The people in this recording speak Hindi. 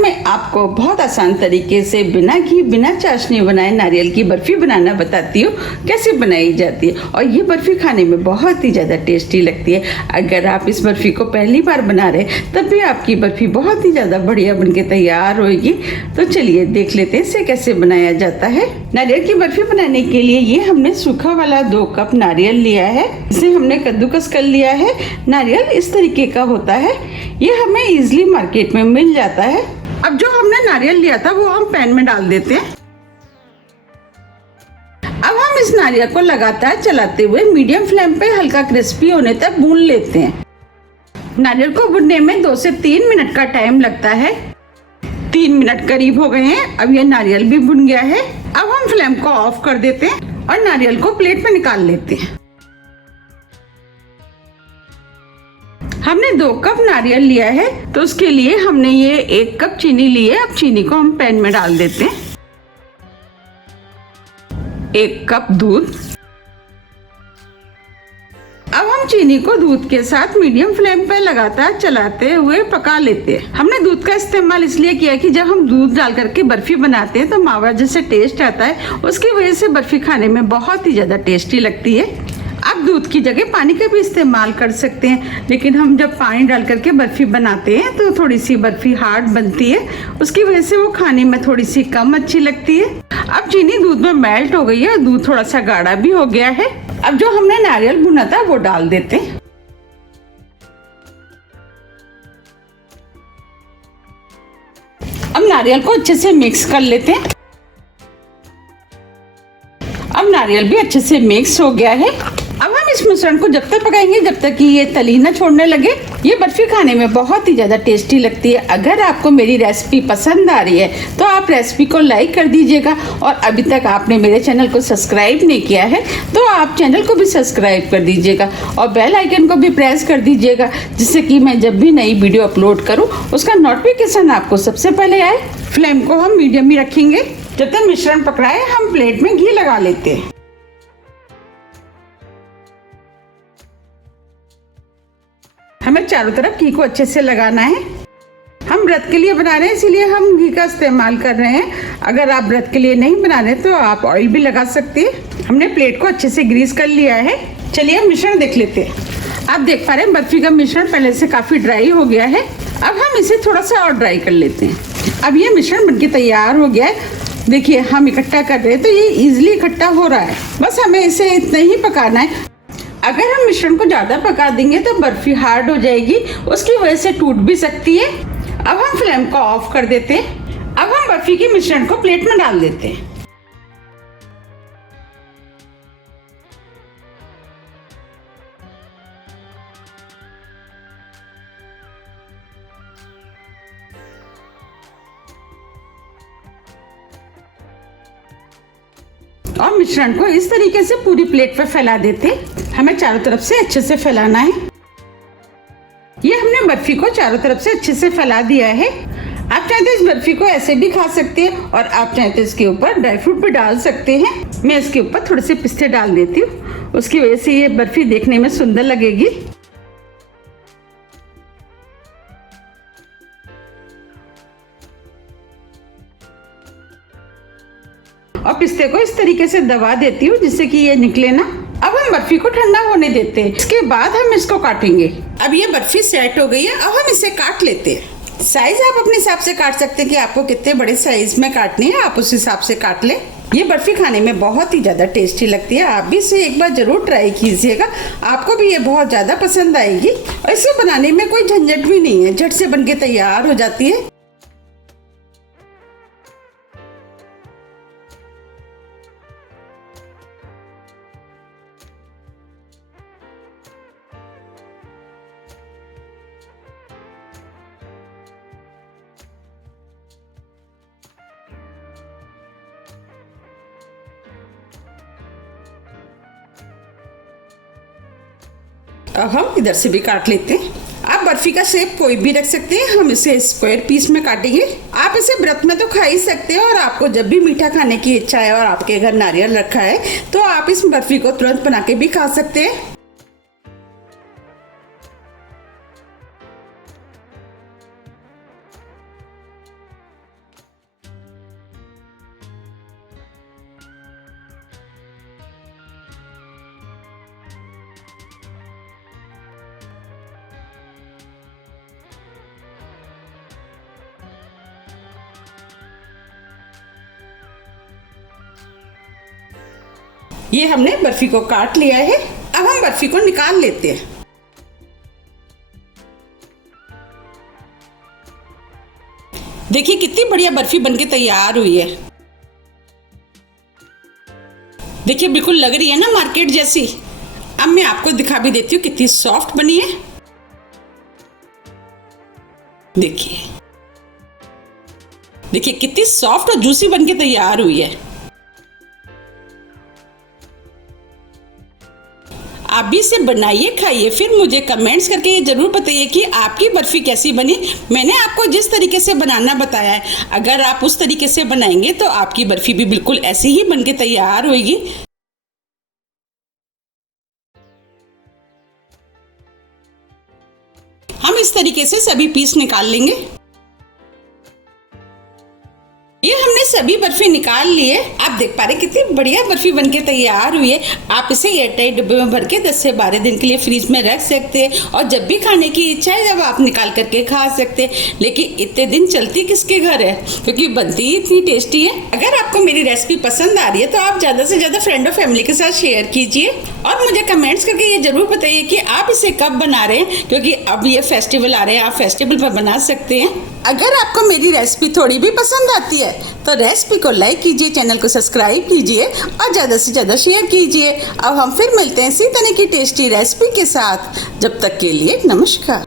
मैं आपको बहुत आसान तरीके से बिना घी बिना चाशनी बनाए नारियल की बर्फी बनाना बताती हूँ कैसे बनाई जाती है। और ये बर्फी खाने में बहुत ही ज़्यादा टेस्टी लगती है। अगर आप इस बर्फी को पहली बार बना रहे तब भी आपकी बर्फी बहुत ही ज़्यादा बढ़िया बनके तैयार होगी। तो चलिए देख लेते हैं इसे कैसे बनाया जाता है। नारियल की बर्फी बनाने के लिए ये हमने सूखा वाला 2 कप नारियल लिया है। इसे हमने कद्दूकस कर लिया है। नारियल इस तरीके का होता है, ये हमें इजीली मार्केट में मिल जाता है। अब जो हमने नारियल लिया था वो हम पैन में डाल देते हैं। अब हम इस नारियल को लगातार चलाते हुए मीडियम फ्लेम पे हल्का क्रिस्पी होने तक भून लेते हैं। नारियल को भुनने में 2 से 3 मिनट का टाइम लगता है। 3 मिनट करीब हो गए हैं। अब ये नारियल भी भुन गया है। अब हम फ्लेम को ऑफ कर देते हैं और नारियल को प्लेट में निकाल लेते हैं। हमने 2 कप नारियल लिया है तो उसके लिए हमने ये 1 कप चीनी ली है। अब चीनी को हम पैन में डाल देते हैं। 1 कप दूध। अब हम चीनी को दूध के साथ मीडियम फ्लेम पर लगातार चलाते हुए पका लेते हैं। हमने दूध का इस्तेमाल इसलिए किया कि जब हम दूध डाल करके बर्फी बनाते हैं तो मावा जैसे टेस्ट आता है, उसकी वजह से बर्फी खाने में बहुत ही ज्यादा टेस्टी लगती है। आप दूध की जगह पानी का भी इस्तेमाल कर सकते हैं, लेकिन हम जब पानी डाल करके बर्फी बनाते हैं तो थोड़ी सी बर्फी हार्ड बनती है, उसकी वजह से वो खाने में थोड़ी सी कम अच्छी लगती है। अब चीनी दूध में मेल्ट हो गई है और दूध थोड़ा सा गाढ़ा भी हो गया है। अब जो हमने नारियल भुना था वो डाल देते हैं। अब नारियल को अच्छे से मिक्स कर लेते हैं। अब नारियल भी अच्छे से मिक्स हो गया है। अब हम इस मिश्रण को जब तक पकाएंगे जब तक कि ये तली ना छोड़ने लगे। ये बर्फी खाने में बहुत ही ज़्यादा टेस्टी लगती है। अगर आपको मेरी रेसिपी पसंद आ रही है तो आप रेसिपी को लाइक कर दीजिएगा, और अभी तक आपने मेरे चैनल को सब्सक्राइब नहीं किया है तो आप चैनल को भी सब्सक्राइब कर दीजिएगा और बेल आइकन को भी प्रेस कर दीजिएगा, जिससे कि मैं जब भी नई वीडियो अपलोड करूँ उसका नोटिफिकेशन आपको सबसे पहले आए। फ्लेम को हम मीडियम ही रखेंगे। जब तक मिश्रण पक रहा है हम प्लेट में घी लगा लेते हैं। हमें चारों तरफ घी को अच्छे से लगाना है। हम व्रत के लिए बना रहे हैं इसीलिए हम घी का इस्तेमाल कर रहे हैं। अगर आप व्रत के लिए नहीं बना रहे तो आप ऑयल भी लगा सकते हैं। हमने प्लेट को अच्छे से ग्रीस कर लिया है। चलिए हम मिश्रण देख लेते हैं। आप देख पा रहे हैं बर्फी का मिश्रण पहले से काफी ड्राई हो गया है। अब हम इसे थोड़ा सा और ड्राई कर लेते हैं। अब ये मिश्रण बनके तैयार हो गया है। देखिए हम इकट्ठा कर रहे हैं तो ये इजिली इकट्ठा हो रहा है। बस हमें इसे इतना ही पकाना है। अगर हम मिश्रण को ज़्यादा पका देंगे तो बर्फी हार्ड हो जाएगी, उसकी वजह से टूट भी सकती है। अब हम फ्लेम को ऑफ कर देते हैं। अब हम बर्फी के मिश्रण को प्लेट में डाल देते हैं। और मिश्रण को इस तरीके से पूरी प्लेट पर फैला देते हैं। हमें चारों तरफ से अच्छे से फैलाना है। ये हमने बर्फी को चारों तरफ से अच्छे से फैला दिया है। आप चाहे तो इस बर्फी को ऐसे भी खा सकते हैं और आप चाहे तो इसके ऊपर ड्राई फ्रूट भी डाल सकते हैं। मैं इसके ऊपर थोड़े से पिस्ते डाल देती हूँ, उसकी वजह से ये बर्फी देखने में सुंदर लगेगी। और पिस्ते को इस तरीके से दबा देती हूँ जिससे कि ये निकले ना। अब हम बर्फी को ठंडा होने देते हैं, इसके बाद हम इसको काटेंगे। अब ये बर्फी सेट हो गई है। अब हम इसे काट लेते हैं। साइज आप अपने हिसाब से काट सकते हैं कि आपको कितने बड़े साइज में काटनी है, आप उस हिसाब से काट लें। ये बर्फी खाने में बहुत ही ज़्यादा टेस्टी लगती है। आप भी इसे एक बार ज़रूर ट्राई कीजिएगा, आपको भी ये बहुत ज़्यादा पसंद आएगी। और इसे बनाने में कोई झंझट भी नहीं है, झट से बनके तैयार हो जाती है। अब हम इधर से भी काट लेते हैं। आप बर्फी का शेप कोई भी रख सकते हैं, हम इसे स्क्वायर पीस में काटेंगे। आप इसे व्रत में तो खा ही सकते हैं, और आपको जब भी मीठा खाने की इच्छा है और आपके घर नारियल रखा है तो आप इस बर्फी को तुरंत बना के भी खा सकते हैं। ये हमने बर्फी को काट लिया है। अब हम बर्फी को निकाल लेते हैं। देखिए कितनी बढ़िया बर्फी बनके तैयार हुई है। देखिए बिल्कुल लग रही है ना मार्केट जैसी। अब मैं आपको दिखा भी देती हूँ कितनी सॉफ्ट बनी है। देखिए देखिए कितनी सॉफ्ट और जूसी बनके तैयार हुई है। आप भी इसे बनाइए, खाइए, फिर मुझे कमेंट्स करके ये जरूर बताइए कि आपकी बर्फी कैसी बनी। मैंने आपको जिस तरीके से बनाना बताया है, अगर आप उस तरीके से बनाएंगे तो आपकी बर्फी भी बिल्कुल ऐसी ही बनके तैयार होगी। हम इस तरीके से सभी पीस निकाल लेंगे। ये हमने सभी बर्फी निकाल लिए। आप देख पा रहे कितनी बढ़िया बर्फी बनके तैयार हुई है। आप इसे एयरटाइट डिब्बे में भर के 10 से 12 दिन के लिए फ्रीज में रख सकते हैं और जब भी खाने की इच्छा है जब आप निकाल करके खा सकते हैं। लेकिन इतने दिन चलती किसके घर है, क्योंकि बनती ही इतनी टेस्टी है। अगर आपको मेरी रेसिपी पसंद आ रही है तो आप ज्यादा से ज्यादा फ्रेंड और फैमिली के साथ शेयर कीजिए और मुझे कमेंट्स करके ये जरूर बताइए कि आप इसे कब बना रहे हैं, क्योंकि अब ये फेस्टिवल आ रहे हैं, आप फेस्टिवल पर बना सकते हैं। अगर आपको मेरी रेसिपी थोड़ी भी पसंद आती है तो रेसिपी को लाइक कीजिए, चैनल को सब्सक्राइब कीजिए और ज़्यादा से ज़्यादा शेयर कीजिए। अब हम फिर मिलते हैं इसी तरह की टेस्टी रेसिपी के साथ। जब तक के लिए नमस्कार।